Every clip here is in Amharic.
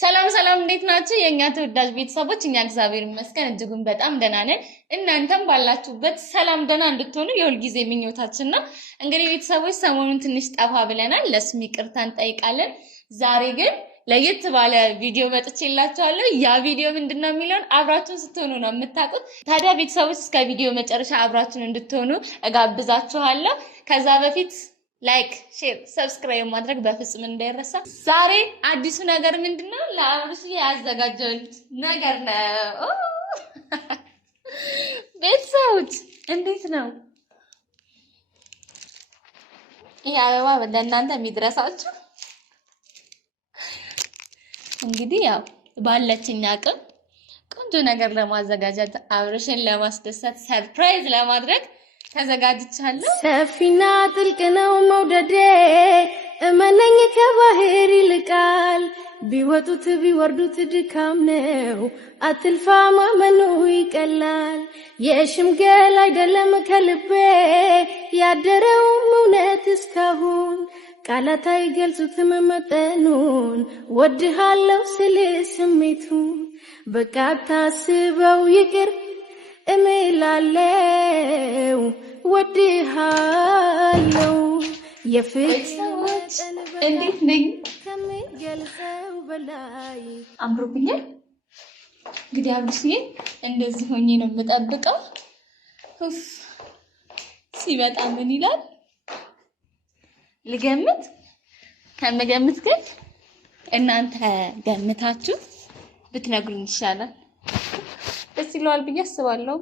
ሰላም ሰላም እንዴት ናችሁ የኛ ተወዳጅ ቤተሰቦች? እኛ እግዚአብሔር ይመስገን እጅጉን በጣም ደህና ነን። እናንተም ባላችሁበት ሰላም ደህና እንድትሆኑ የሁል ጊዜ ምኞታችን ነው። እንግዲህ ቤተሰቦች ሰሞኑን ትንሽ ጠፋ ብለናል፣ ለሱም ይቅርታ እንጠይቃለን። ዛሬ ግን ለየት ባለ ቪዲዮ መጥቼላችኋለሁ። ያ ቪዲዮ ምንድነው የሚለውን አብራችሁን ስትሆኑ ነው የምታውቁት። ታዲያ ቤተሰቦች እስከ ቪዲዮ መጨረሻ አብራችሁን እንድትሆኑ እጋብዛችኋለሁ። ከዛ በፊት ላይክ፣ ሼር፣ ሰብስክራይብ ማድረግ በፍጹም እንዳይረሳ። ዛሬ አዲሱ ነገር ምንድነው? ለአብርሽ ያዘጋጀሁት ነገር ነው። ቤተሰቦች እንዴት ነው? ይሄ አበባ ለእናንተ የሚድረሳችሁ። እንግዲህ ያው ባለችኝ አቅም ቆንጆ ነገር ለማዘጋጀት አብርሽን ለማስደሰት ሰርፕራይዝ ለማድረግ ተዘጋጅቻለሁ። ሰፊና ጥልቅ ነው መውደዴ እመነኝ ከባህር ይልቃል። ቢወጡት ቢወርዱት ድካም ነው አትልፋ ማመኑ ይቀላል። የሽምገል አይደለም ከልቤ ያደረው እውነት እስካሁን ቃላት አይገልጹትም መጠኑን ወድሃለው ስል ስሜቱን በቃ ታስበው ይቅር እምላለው ወድሃለው የፍቅርሽ እንዴት ነኝ? ከሚገልጸው በላይ አምሮብኛል። እንግዲህ አብርሽዬ እንደዚህ ሆኜ ነው የምጠብቀው። ሲመጣ ምን ይላል ልገምት? ከምገምት ግን እናንተ ገምታችሁ ብትነግሩኝ ይሻላል። ደስ ይለዋል ብዬ አስባለሁ።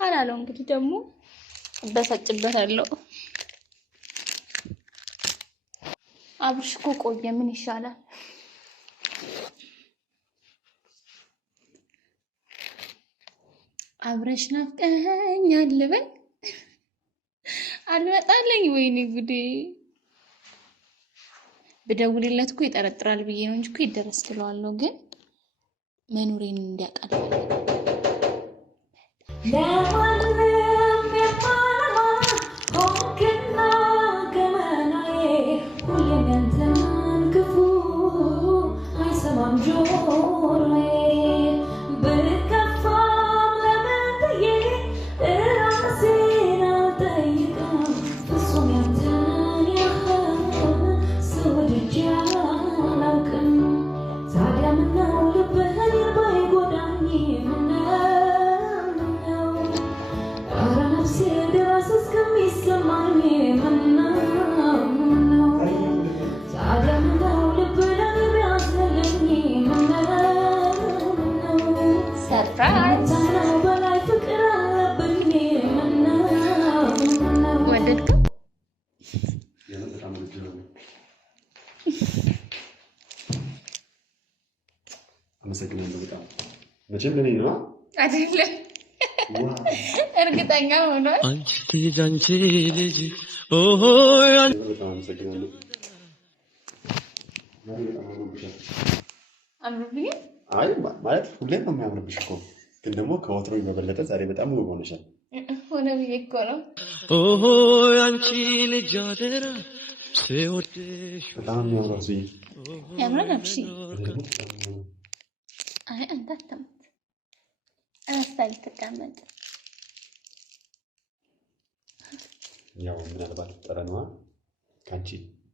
ካላለው እንግዲህ ደግሞ እበሳጭበታለሁ። አብርሽ እኮ ቆየ፣ ምን ይሻላል? አብረሽ ናፍቀኸኛል ልበል አልመጣለኝ። ወይኔ ጉዴ! ብደውልለት እኮ ይጠረጥራል ብዬ ነው እንጂ እኮ ይደረስ ትለዋለሁ፣ ግን መኖሬን እንዲያውቃል። አመሰግናለሁ በጣም መቼም ለኔ ነው አይደለም እርግጠኛ ሆኗል። አንቺ ልጅ ኦሆ በጣም አመሰግናለሁ። አምሮብኝ አይ ማለት ሁሌም ነው የሚያምርብሽ እኮ፣ ግን ደግሞ ከወትሮው በበለጠ ዛሬ በጣም ውብ ሆነሻል። ሆነ ብዬ እኮ ነው። ኦሆ አንቺ ልጅ አደራ ሲወድሽ በጣም የሚያምረው እዚህ ያምራል። እሺ አይ አንተ አትተምት አስተል ተቀመጥ። ያው ምናልባት ጠረኗ ካንቺ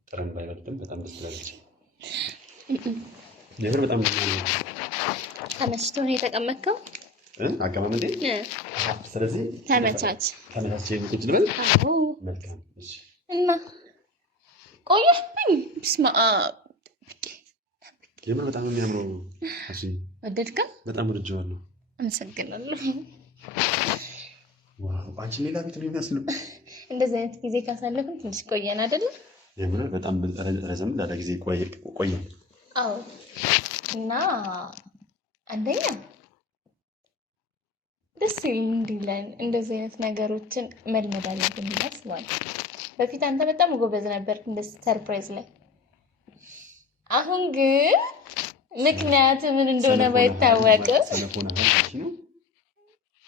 ጠረን ባይበልጥም በጣም ደስ ትላለች። ነገር በጣም ተመችቶ ነው የተቀመጥከው አቀማመጤ። ስለዚህ ተመቻች ቁጭ ልበል። አዎ መልካም። እሺ እና ቆየህብኝ። ብስማ የምር በጣም የሚያምረው። እሺ ወደድከው? በጣም ወድጄዋለሁ። አመሰግናለሁ። ዋው አንቺ ሌላ ቤት ነው የሚመስለው። እንደዚህ አይነት ጊዜ ካሳለፍን ትንሽ ቆየን አይደል? የምር በጣም ረዘም ላለ ጊዜ ቆየን። አዎ እና አንደኛ ደስ ይላል። እንደዚህ አይነት ነገሮችን መልመድ አለብን ብዬ አስባለሁ። በፊት አንተ በጣም ጎበዝ ነበርክ እንደዚህ ሰርፕራይዝ ላይ። አሁን ግን ምክንያቱ ምን እንደሆነ ባይታወቅም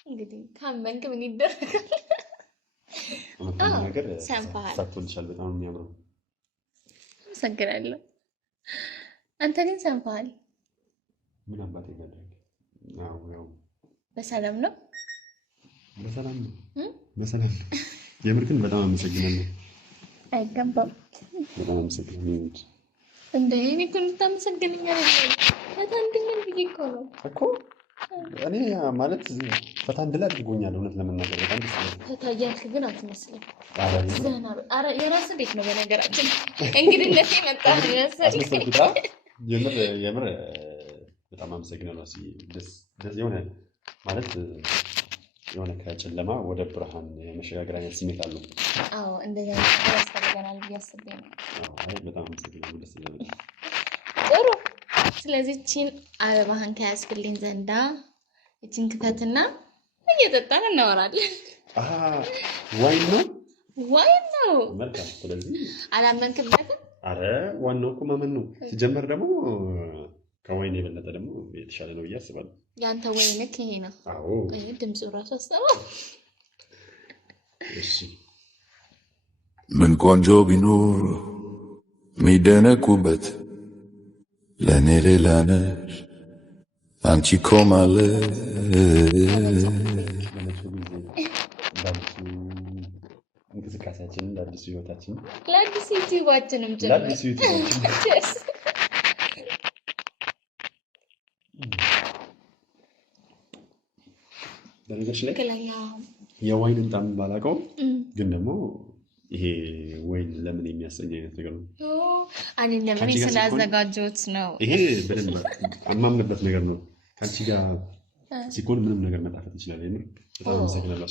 እንግዲህ ካመንክ ምን ይደረጋል? ነገር ሳትወልሻል። በጣም የሚያምረው። አመሰግናለሁ። አንተ ግን ሰንፋል ምን አባቴ ገደለ ያው በሰላም ነው በሰላም የምር ግን በጣም አመሰግናለሁ አይገባም በጣም አመሰግናለሁ እንዴ እኔ እኮ ተመሰግነኛ አይደል ፈታንድልን ብዬሽ እኮ እኔ ማለት ፈታን ድል አድርጎኛል እውነት ለመናገር በጣም ደስ ይላል ፈታያልክ ግን አትመስልም አረ የራስ ቤት ነው በነገራችን እንግዲህነት የመጣ ነው መሰለኝ የምር በጣም አመሰግናለሁ ደስ የሆነ ማለት የሆነ ከጨለማ ወደ ብርሃን የመሸጋገር አይነት ስሜት አለው አዎ እንደዛ ያስተጋባናል ብያስብ ነው አዎ በጣም አመሰግናለሁ ደስ ይላል ጥሩ ስለዚህ ቺን አበባህን ከያዝክልኝ ዘንዳ እቺን ክፈትና እየጠጣን እናወራለን ዋይን ነው መልካም ስለዚህ አላመንክበትም አረ ዋናው እኮ ማመን ነው ሲጀመር ደግሞ ከወይን የበለጠ ደግሞ የተሻለ ነው እያስባለሁ ያንተ ወይንክ ይሄ ነው አዎ ድምፁ ራሱ አስተው እሺ ምን ቆንጆ ቢኖር ሚደነቁበት ለኔ ሌላ ነሽ አንቺ እኮ ማለት እንቅስቃሴያችንን ለአዲሱ ህይወታችን ለአዲሱ ዩቲዩባችንም ጀምር በነገርሽ ላይ የዋይንን ጣም ባላውቀው ግን ደግሞ ይሄ ወይን ለምን የሚያሰኝ አይነት ነገር ነው አይደለም እኔ ስላዘጋጀሁት ነው ይሄ በደንብ አማምንበት ነገር ነው ካንቺ ጋር ሲኮን ምንም ነገር መጣፈጥ ይችላል የምር በጣም አመሰግናለሁ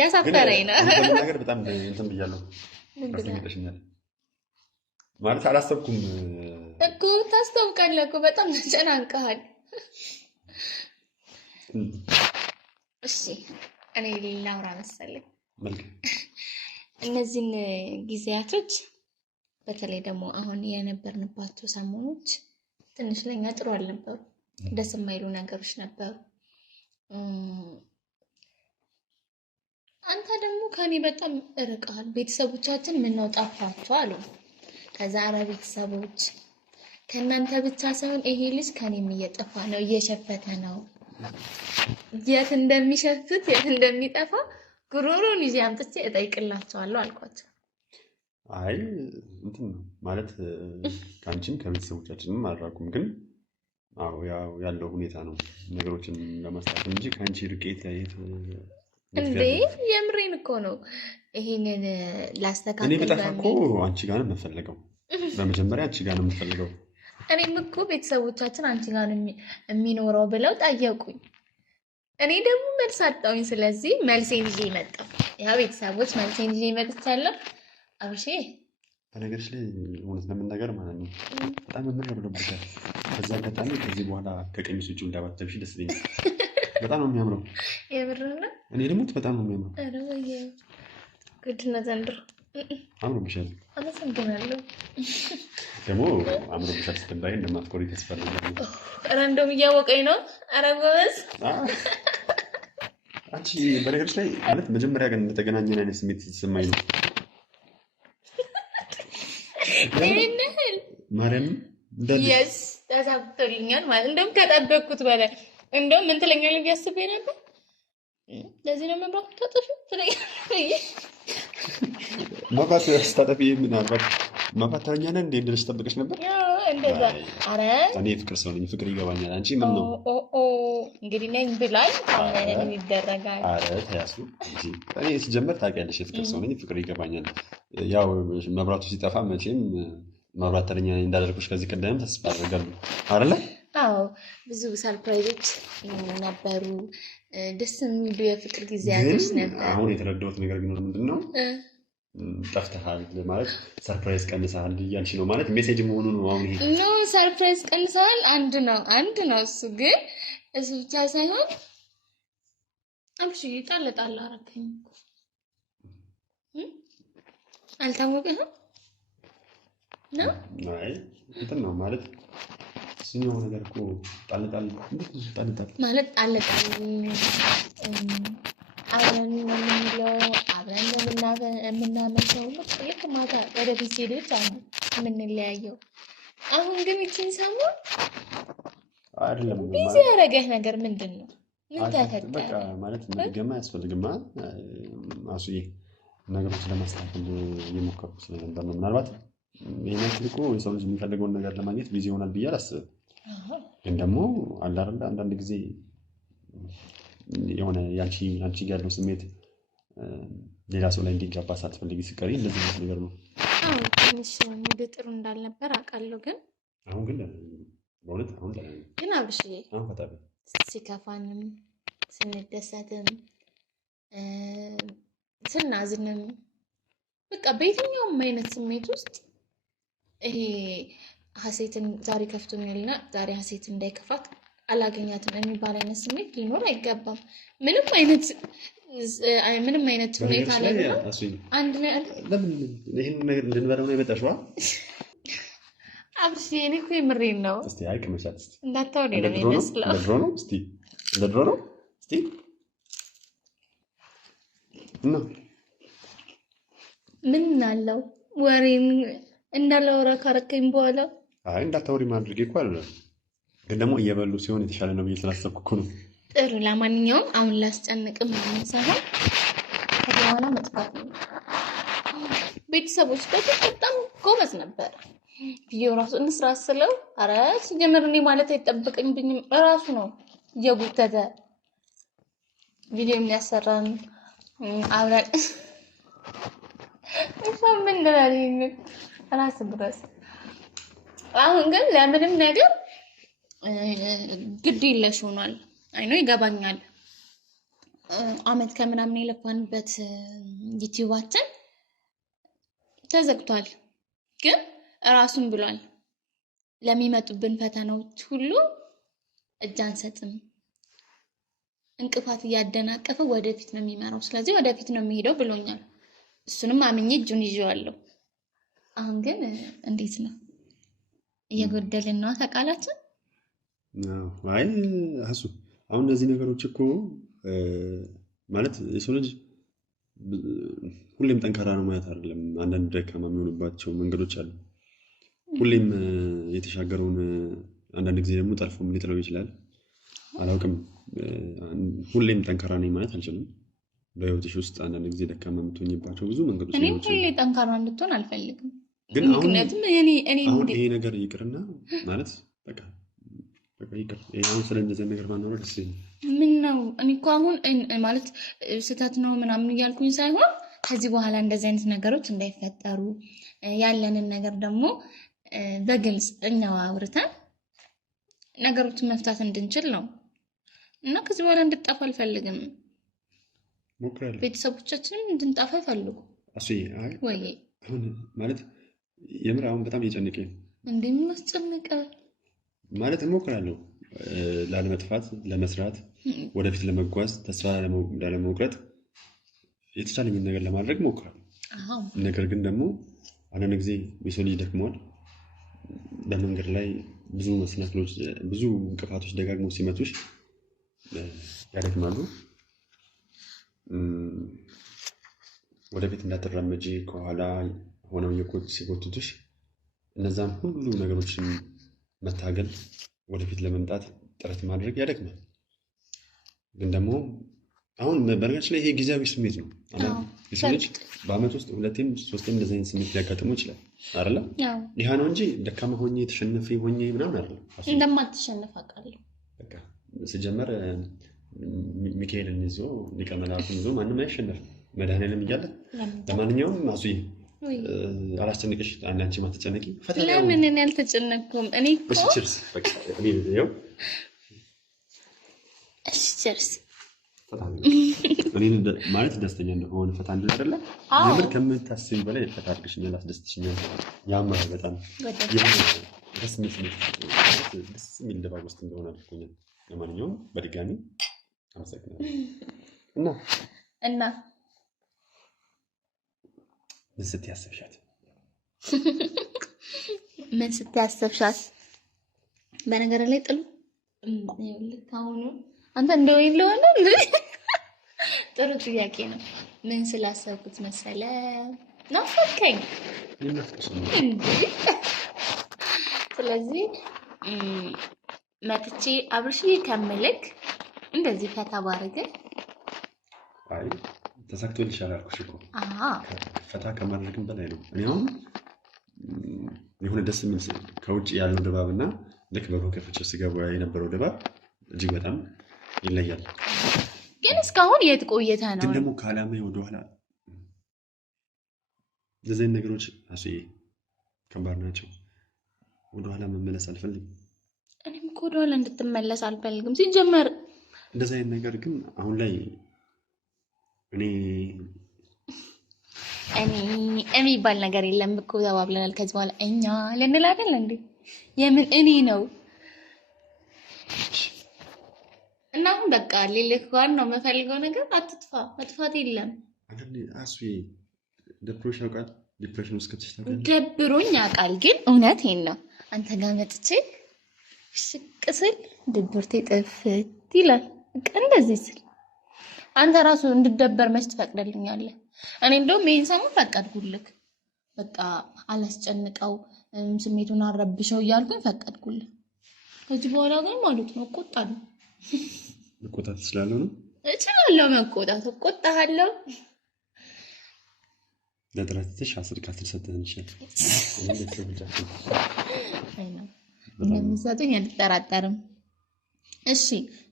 ያሳፈረኝ ነው ነገር በጣም እንትን ብያለሁ አስተምጠሽኛል ማለት አላሰብኩም እኮ ታስተውቃለህ እኮ በጣም ተጨናንቀሃል እሺ እኔ ላውራ መሰለኝ መልካም እነዚህን ጊዜያቶች በተለይ ደግሞ አሁን የነበርንባቸው ሰሞኖች ትንሽ ለኛ ጥሩ አልነበሩ ደስ የማይሉ ነገሮች ነበሩ አንተ ደግሞ ከኔ በጣም እርቀሃል ቤተሰቦቻችን ምን ነው ጠፋችሁ አሉ ከዛ አረ ቤተሰቦች ከእናንተ ብቻ ሳይሆን ይሄ ልጅ ከኔም እየጠፋ ነው እየሸፈተ ነው የት እንደሚሸፍት የት እንደሚጠፋ ጉሮሮን ይዤ አምጥቼ እጠይቅላቸዋለሁ አልኳቸው አይ እንትን ማለት ካንቺም ከቤተሰቦቻችንም አልራቁም ግን አዎ ያለው ሁኔታ ነው ነገሮችን ለማስተካከል እንጂ ካንቺ ርቄት ያየት እንዴ የምሬን እኮ ነው ይሄንን ላስተካክል እኔ በጣም እኮ አንቺ ጋር ነው የምፈልገው በመጀመሪያ አንቺ ጋር ነው የምፈልገው እኔም እኮ ቤተሰቦቻችን አንቺ ጋር ነው የሚኖረው ብለው ጠየቁኝ እኔ ደግሞ መልስ አጣሁኝ ስለዚህ መልሴን ይዤ መጣሁ ያ ቤተሰቦች መልሴን ይዤ መጥቻለሁ አብሼ በነገርሽ ላይ እውነት ለመናገር ማለት ነው በጣም ምንም ብሎብሻል ከዛ አጋጣሚ ከዚህ በኋላ ከቀሚስ ውጭ እንዳባተብሽ ደስ ይለኛል በጣም ነው የሚያምረው የምርና እኔ ደግሞ በጣም ነው የሚያምረው አረ ወይ ጉድና ዘንድሮ አምሮብሻል አመሰግናለሁ ደግሞ አምሮብሻል ስትባይ እንደማትኮሪ ተስፋ አደርጋለሁ አረ እንደውም እያወቀኝ ነው አረ ጎበዝ አንቺ በነገርሽ ላይ ማለት መጀመሪያ ግን እንደተገናኘን አይነት ስሜት ሲሰማኝ ነው ማርያም yes ተሳክቶልኛል ማለት እንደውም ከጠበቅኩት በላይ እንደውም ምን ትለኛለህ ቢያስብ ነበር ለዚህ ነው መብራት ተጠፋ ትለኛለህ መብራት ስታጠፊ ምናልባት መብራት ተኛና እንደ ድረስ ተጠብቀሽ ነበር እንደዛ አረ እኔ ፍቅር ሰው ነኝ ፍቅር ይገባኛል አንቺ ምን ነው እንግዲህ ነኝ ብላኝ ምን ይደረጋል አረ ተያሱ እንጂ እኔ ሲጀመር ታውቂያለሽ ፍቅር ሰው ነኝ ፍቅር ይገባኛል ያው መብራቱ ሲጠፋ መቼም መብራት ተረኛ እንዳደርኩሽ ከዚህ ቀደም ተስፋ አደርጋለሁ አይደለ አዎ ብዙ ሰርፕራይዞች ነበሩ ደስ የሚሉ የፍቅር ጊዜያቶች ነበር አሁን የተረዳሁት ነገር ግን ምንድነው ጠፍተሃል ማለት ሰርፕራይዝ ቀንሰሃል እያልሽ ነው ማለት ሜሴጅ መሆኑ ነው አሁን ይሄ ኖ ሰርፕራይዝ ቀንሰሃል አንድ ነው እሱ ግን እሱ ብቻ ሳይሆን አብሽ ጣል አረከኝ አልታወቀህም ነው አይ እንትን ነው ማለት ሲኒዮ ነገር እኮ ጣል እንዴት ነው ጣል ማለት ጣል አብረን የምንለው አብረን የምናመሸው ልክ ማታ ወደ ቤት ሄደች አሁን የምንለያየው አሁን ግን እቺን ሰሞን አይደለም ቢዚ ያደረገህ ነገር ምንድን ነው? ምን ተፈጠረ? በቃ ማለት መድገም አያስፈልግም። አሱዬ ነገሮችን ለማስተካከል እየሞከርኩ ስለነበር ነው። ምናልባት ይሄን ትልቁ የሰው ልጅ የሚፈልገውን ነገር ለማግኘት ቢዚ ይሆናል ብዬ አላስብም። ግን ደግሞ አለ አይደል አንዳንድ ጊዜ የሆነ ያንቺ ጋር ያለው ስሜት ሌላ ሰው ላይ እንዲጋባ ሳትፈልጊ ሲቀሪ እንደዚህ አይነት ነገር ነው። አዎ ትንሽ ሙድ ጥሩ እንዳልነበር አውቃለሁ። ግን አሁን ግን በእውነት አሁን ግን አብርሽዬ አሁን ፈጣሪ ሲከፋንም ስንደሰትም ስናዝንም በቃ በየትኛውም አይነት ስሜት ውስጥ ይሄ ሀሴትን ዛሬ ከፍቶኛልና ዛሬ ሀሴት እንዳይከፋት አላገኛትም የሚባል አይነት ስሜት ሊኖር አይገባም። ምንም አይነት ሁኔታ ላይ አንድ ላይ ለምን ይሄን ነገር እንድንበላው ነው የመጣሽው? አብርሽ እኔ እኮ የምሬን ነው። እስቲ አይቀመሻት እስቲ እንዳታወሪ ነው የሚመስለው። ለድሮ ነው እስቲ ለድሮ ነው እስቲ እና ምን አለው ወሬን እንዳላወራ ካረከኝ በኋላ አይ እንዳታወሪ ማድረግ እኮ አይደለም፣ ግን ደግሞ እየበሉ ሲሆን የተሻለ ነው ብዬ ስላሰብኩ እኮ ነው። ጥሩ ለማንኛውም አሁን ላስጨንቅም ሳይሆን ከዚህ በኋላ መጥፋት ነው። ቤተሰቦች በጣም ጎበዝ ነበር። ቪዲዮ ራሱ እንስራ ስለው ኧረ ሲጀምር እኔ ማለት አይጠበቅብኝም እራሱ ነው እየጎተተ ቪዲዮ የሚያሰራን አብረን እሷም ምን እንደላለኝ ራስ ድረስ። አሁን ግን ለምንም ነገር ግድ የለሽ ሆኗል። አይኖ ይገባኛል። አመት ከምናምን የለፋንበት ዩቲዩባችን ተዘግቷል። ግን ራሱን ብሏል ለሚመጡብን ፈተናዎች ሁሉ እጅ አንሰጥም። እንቅፋት እያደናቀፈ ወደፊት ነው የሚመራው። ስለዚህ ወደፊት ነው የሚሄደው ብሎኛል። እሱንም አምኜ እጁን ይዤዋለሁ። አሁን ግን እንዴት ነው እየጎደልን ነው ተቃላችን? አይ አሱ አሁን እነዚህ ነገሮች እኮ ማለት የሰው ልጅ ሁሌም ጠንካራ ነው ማለት አይደለም። አንዳንድ ደካማ የሚሆንባቸው መንገዶች አሉ። ሁሌም የተሻገረውን አንዳንድ ጊዜ ደግሞ ጠልፎም ሊጥለው ይችላል። አላውቅም። ሁሌም ጠንካራ ነኝ ማለት አልችልም። በህይወትሽ ውስጥ አንዳንድ ጊዜ ደካማ የምትሆኝባቸው ብዙ መንገዶች እኔ ሁሌ ጠንካራ እንድትሆን አልፈልግም። ግን ምክንያቱም አሁን ይሄ ነገር ይቅርና ማለት በቃ ይቅር። አሁን ስለ እንደዚህ ነገር ማንወራ ደስ ይላል። ምን ነው እኔ እኮ አሁን ማለት ስህተት ነው ምናምን እያልኩኝ ሳይሆን ከዚህ በኋላ እንደዚህ አይነት ነገሮች እንዳይፈጠሩ ያለንን ነገር ደግሞ በግልጽ እኛው አውርተን ነገሮችን መፍታት እንድንችል ነው። እና ከዚህ በኋላ እንድጠፋ አልፈልግም። ሞክራለሁ። ቤተሰቦቻችንም እንድንጠፋ ይፈልጉ። አይ ወይ አሁን ማለት የምር አሁን በጣም እየጨነቀኝ ነው። እንደምን አስጨነቀ ማለት እሞክራለሁ ላለመጥፋት፣ ለመስራት፣ ወደፊት ለመጓዝ፣ ተስፋ ላለመቁረጥ የተቻለኝን ነገር ለማድረግ ሞክራለሁ። ነገር ግን ደግሞ አንዳንድ ጊዜ የሰው ልጅ ደክሟል። በመንገድ ላይ ብዙ መሰናክሎች፣ ብዙ እንቅፋቶች ደጋግሞ ሲመቱሽ ያደክማሉ። ወደፊት እንዳትራመጂ ከኋላ ሆነው ሲጎትቱሽ እነዛን ሁሉ ነገሮችን መታገል ወደፊት ለመምጣት ጥረት ማድረግ ያደክማል። ግን ደግሞ አሁን በነገራችን ላይ ይሄ ጊዜያዊ ስሜት ነው። የሰው ልጅ በአመት ውስጥ 2ም 3ም እንደዚህ አይነት ስሜት ሊያጋጥመው ይችላል አይደለ? ይሄ ነው እንጂ ደካማ ሆኜ ተሸነፌ ሆኜ ምናምን አይደለም። እንደማትሸነፍ አውቃለሁ። በቃ ሲጀመር ሚካኤልን ይዞ ሊቀ መላእክቱን ይዞ ማንም አይሸነፍም መድኃኒዓለም እያለ። ለማንኛውም አሱዬ አላስጨንቅሽ፣ አንቺ ማትጨነቂ ፈተና ነው። ለምን እኔ አልተጨነቅኩም? እኔ እኮ ቸርስ በቃ እኔ ነው ቸርስ እኔ ማለት ደስተኛ እንደሆነ ፈታ እንደደረለ ለምን ከምታስቢ በላይ ፈታ አድርግሽኛል፣ አስደስትሽኛል። ያማረ በጣም ደስ የሚል ድባብ ውስጥ እንደሆነ አድርጎኛል። ለማንኛውም በድጋሚ አመሰግናለሁ። እና ምን ስትይ አሰብሻት? ምን ስትይ አሰብሻት? በነገር ላይ ጥሉ ልክ አሁኑ አንተ እንደው ይለዋል። ጥሩ ጥያቄ ነው። ምን ስላሰብኩት መሰለ? ናፈከኝ ስለዚህ መጥቼ አብርሽዬ ከምልክ እንደዚህ ከተባረገ አይ ተሳክቶልሻል አልኩሽ እኮ። ፈታ ከማድረግም በላይ ነው። እኔ አሁን የሆነ ደስ የሚል ከውጭ ያለው ድባብና ልክ በፖኬፎች ስገባ የነበረው ድባብ እጅግ በጣም ይለያል። ግን እስካሁን የት ቆይታ ነው? ግን ደግሞ ከዓላማዬ ወደኋላ እንደዚህ ነገሮች አስዬ ከባድ ናቸው። ወደኋላ መመለስ አልፈልግም። እኔም እኮ ወደኋላ እንድትመለስ አልፈልግም። ሲጀመር እንደዚህ አይነት ነገር ግን አሁን ላይ እኔ የሚባል ነገር የለም እኮ ተባብለናል። ከዚህ በኋላ እኛ ልንል አይደል እንዴ? የምን እኔ ነው እና አሁን በቃ ሌልክ ጋር ነው የምፈልገው ነገር አትጥፋ። መጥፋት የለም። አስዬ ደብሮሽ ያውቃል። ዲፕሬሽን ውስጥ ከተሽ ታውቃለሽ? ደብሮኝ ያውቃል። ግን እውነቴን ነው አንተ ጋር መጥቼ ሽቅስል ድብርቴ ጥፍት ይላል። በቃ እንደዚህ ስል አንተ ራሱ እንድደበር መች ትፈቅድልኛለህ? እኔ እንደውም ይሄን ሰሞን ፈቀድኩልክ። በቃ አላስጨንቀው፣ ስሜቱን አረብሸው እያልኩኝ ፈቀድኩልህ። ከዚህ በኋላ ግን ማለት ነው እቆጣለሁ። መቆጣት ስላለው ነው እችላለሁ መቆጣት። እቆጣለሁ። ለጥረትሽ 10 ከ10 ሰጥተን ይችላል። እንደምትሰጡኝ አልጠራጠርም። እሺ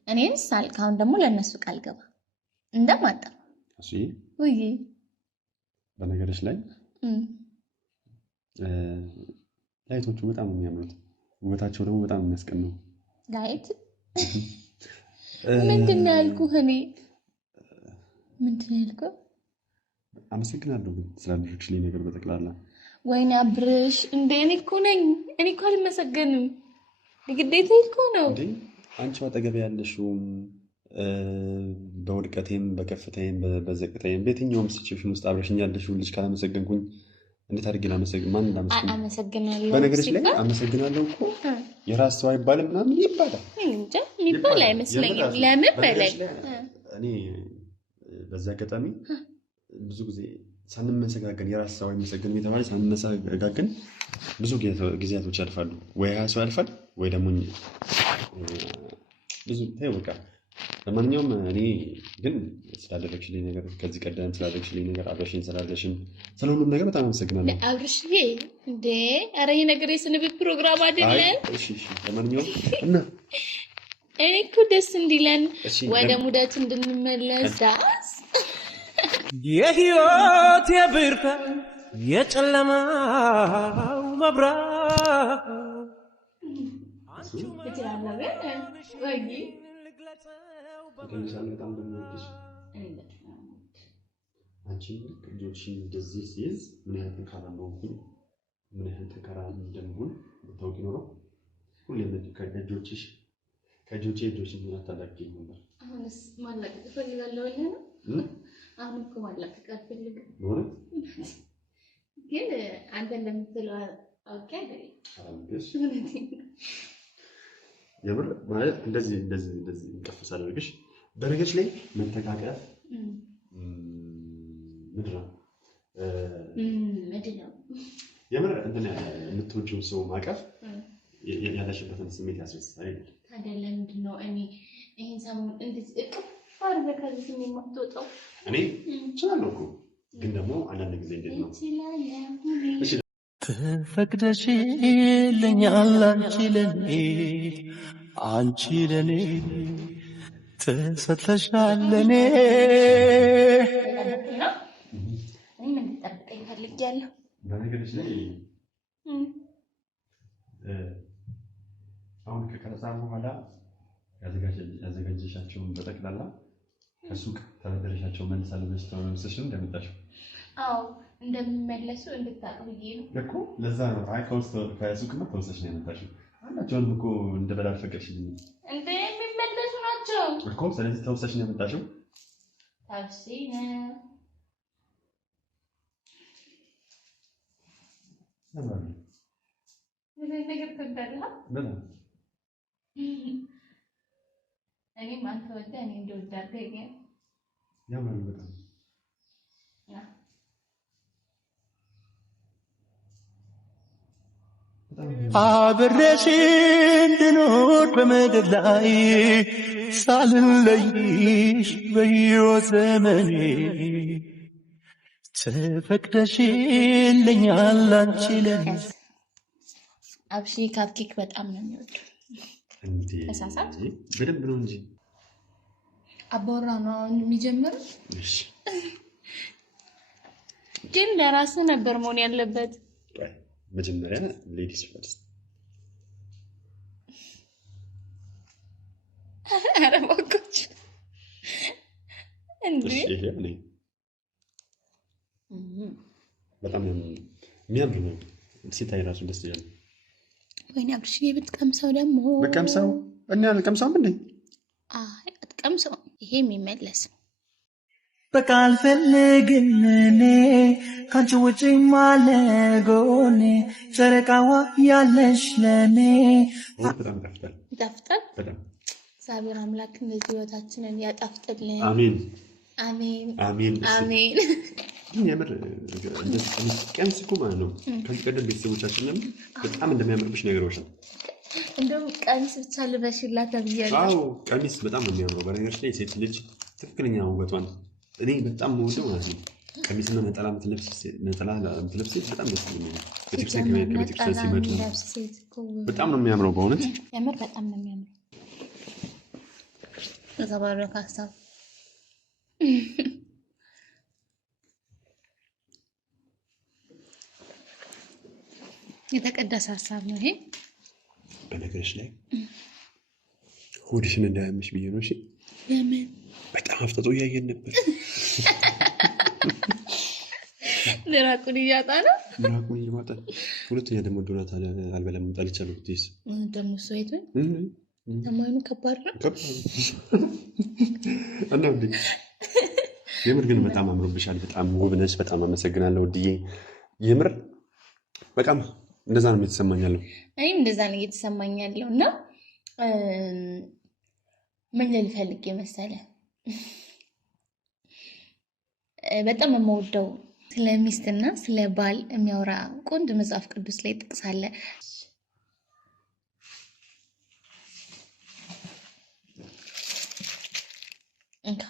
እኔን ሳልክ አሁን ደግሞ ለእነሱ ቃል ገባ እንደማጣ። እሺ ውይ በነገርሽ ላይ ላይቶቹ በጣም የሚያምሩት ውበታቸው ደግሞ በጣም የሚያስቀነው ላይት ምንድን ነው ያልኩህ? እኔ ምንድን ነው ያልኩህ? አመሰግናለሁ ግን ስላደረግሽልኝ ነገር በጠቅላላ። ወይኔ አብርሽ እንደ እኔ እኮ ነኝ። እኔ እኮ አልመሰገንም። ግዴታ እኮ ነው እንዴ አንቺ አጠገቤ ያለሽውም በውድቀቴም በከፍታዬም በዘቅታዬም በየትኛውም ሲቹዌሽን ውስጥ አብረሽኝ ያለሽው ልጅ ካላመሰገንኩኝ እንዴት አድርጌ ላመሰግን? ማን ላመሰግን? አመሰግናለሁ። በነገርሽ ላይ አመሰግናለሁ እኮ የራስ ሰው አይባልም ምናምን ይባላል። እንጃ የሚባል አይመስለኝም። ለምን በለኝ። እኔ በዛ አጋጣሚ ብዙ ጊዜ ሳንመሰጋገን የራስ ሰው አይመሰገንም የተባለ ሳንመሰጋገን ብዙ ጊዜያቶች ያልፋሉ። ወይ ያ ሰው ያልፋል ወይ ደግሞ ብዙ በቃ ለማንኛውም እኔ ግን ስላደረግሽልኝ ነገር ከዚህ ቀደም ስላደረግሽልኝ ነገር አብረሽኝ ስላለሽም ስለሁሉም ነገር በጣም አመሰግናለሁ። አብረሽዬ እንዴ ኧረ ይሄ ነገር የስንብት ፕሮግራም አይደለም። እሺ ለማንኛውም እና እኔ እኮ ደስ እንዲለን ወደ ሙዳችን እንድንመለስ የህይወት የብርሃን የጨለማው መብራት በጣም እንደምወድሽ አንቺ ልጆችሽን እንደዚህ ሲይዝ ምን ያህል ጠንካራ እንደሆንኩኝ ምን ያህል ጠንካራ እንደምሆን ብታውቂ ኖሮ ሁሌም ከእጆቼ እጆችሽን አታላቅቂኝ ነበር። አሁንስ ማላቀቅ እፈልጋለሁ ነው። አሁን እኮ ማላቀቅ አልፈልግም። ግን አንተ እንደምትለው አውቄ አይደለም። የምር ማለት እንደዚህ እንቅፍ ሳደርግሽ በነገርሽ ላይ መተቃቀፍ ምንድን ነው የምር እንትን የምትወጂው ሰው ማቀፍ ያለሽበትን ስሜት ያስረሳል አይደል? ታዲያ ለምንድን ነው እኔ ይሄን ሰሞን እንደዚህ እቅፍ አድርገህ ከዚህ ስሜት የማትወጣው? እኔ እችላለሁ እኮ ግን ደግሞ አንዳንድ ጊዜ እንዴት ነው ተፈቅደሽልኛል አንቺ ለኔ ተሰጥተሻል ለኔ ምን እንድጠብቀኝ ፈልጊያለሁ። በነገርሽ ላይ አሁን ከቀረጻ በኋላ ያዘጋጀሻቸውን በጠቅላላ ከሱቅ ተበደረሻቸው መልሳለሁ ብለሽ ተመልሰሽ ነው እንደመጣሽው? አዎ እንደሚመለሱ እንድታውቅ ብዬ ነው እኮ። ለዛ ነው አይ ከሱቅማ ተወሰሽ ነው የመጣሽው። አንዳቸውን እኮ እንደበላ አልፈቀድሽልኝ እንደ የሚመለሱ ናቸው እኮ። ስለዚህ ተወሰሽ ነው የመጣሽው። ታክሲ ነው ነገር ተበደረሃ በጣም እኔም አንተ ወደህ እኔ እንደወደህ አድርገኸኛል። ያምራል በጣም አብሬሽ እንድኖር በምድር ላይ ሳልለይሽ በሕይወት ዘመኔ ተፈቅደሽልኛል አንቺ ለኔ። አብሺ ካፕኬክ በጣም ነው የሚወደው። እንዴ ተሳሳት? በደንብ ነው እንጂ አባወራ ነው አሁን የሚጀምረው። እሺ ግን ለራሱ ነበር መሆን ያለበት። መጀመሪያ ሌዲስ ፈርስት። ኧረ እባክሽ እንዴ! እሺ ይሄ ነው በጣም የሚያምር ነው። ሲታይ ራሱ ደስ ይላል። ወይኔ አብርሽ ብትቀምሰው ደግሞ በቀምሰው እና አልቀምሰውም እንዴ? አይ አትቀምሰው። ይሄ የሚመለስ ነው። በቃ አልፈልግም እኔ ካንቺ ውጪ ማለጎኔ ጨረቃዋ ያለሽ ለኔ። በጣም ይጣፍጣል። ይጣፍጣል በጣም እግዚአብሔር አምላክ እንደዚህ ህይወታችንን ያጣፍጥልን። አሜን አሜን አሜን አሜን። የሚያምር እንደዚህ ቀሚስ እኮ ማለት ነው። ከዚህ ቀደም ቤተሰቦቻችንም በጣም እንደሚያምርብሽ ነገሮች ነው። እንደውም ቀሚስ ብቻ ልበሽላት ተብያለሁ። አዎ ቀሚስ በጣም ነው የሚያምረው። በነገርሽ ላይ ሴት ልጅ ትክክለኛ ውበቷን እኔ በጣም የምወደው ማለት ነው ቀሚስና ነጠላ የምትለብስ ሴት በጣም ደስ ይለኛል። ከቤተክርስቲያን ሲመጡ በጣም ነው የሚያምረው። በእውነት ያምር፣ በጣም ነው የሚያምረው። ተባረክ ሀሳብ የተቀደሰ ሀሳብ ነው ይሄ። በነገርሽ ላይ ሆድሽን እንዳያምሽ ብዬ ነው። እሺ ለምን? በጣም አፍጥጦ እያየን ነበር። ምራቁን እያጣ ነው። ምራቁን እየዋጠ ሁለተኛ ደግሞ ዶናት አልበላም ጣልቻለሁ። ትይስ ደግሞ እሱ አይቶኝ ተማኑ ከባድ ነው። እና እንዴ የምር ግን በጣም አምሮብሻል። በጣም ውብ ነሽ። በጣም አመሰግናለሁ ውድዬ። የምር በጣም እንደዛ ነው የተሰማኛለሁ። እኔም እንደዛ ነው እየተሰማኛለሁ። እና ምን ልል ፈልጌ መሰለህ፣ በጣም የምወደው ስለ ሚስትና ስለ ባል የሚያወራ ቆንጆ መጽሐፍ ቅዱስ ላይ ጥቅስ አለ። እንካ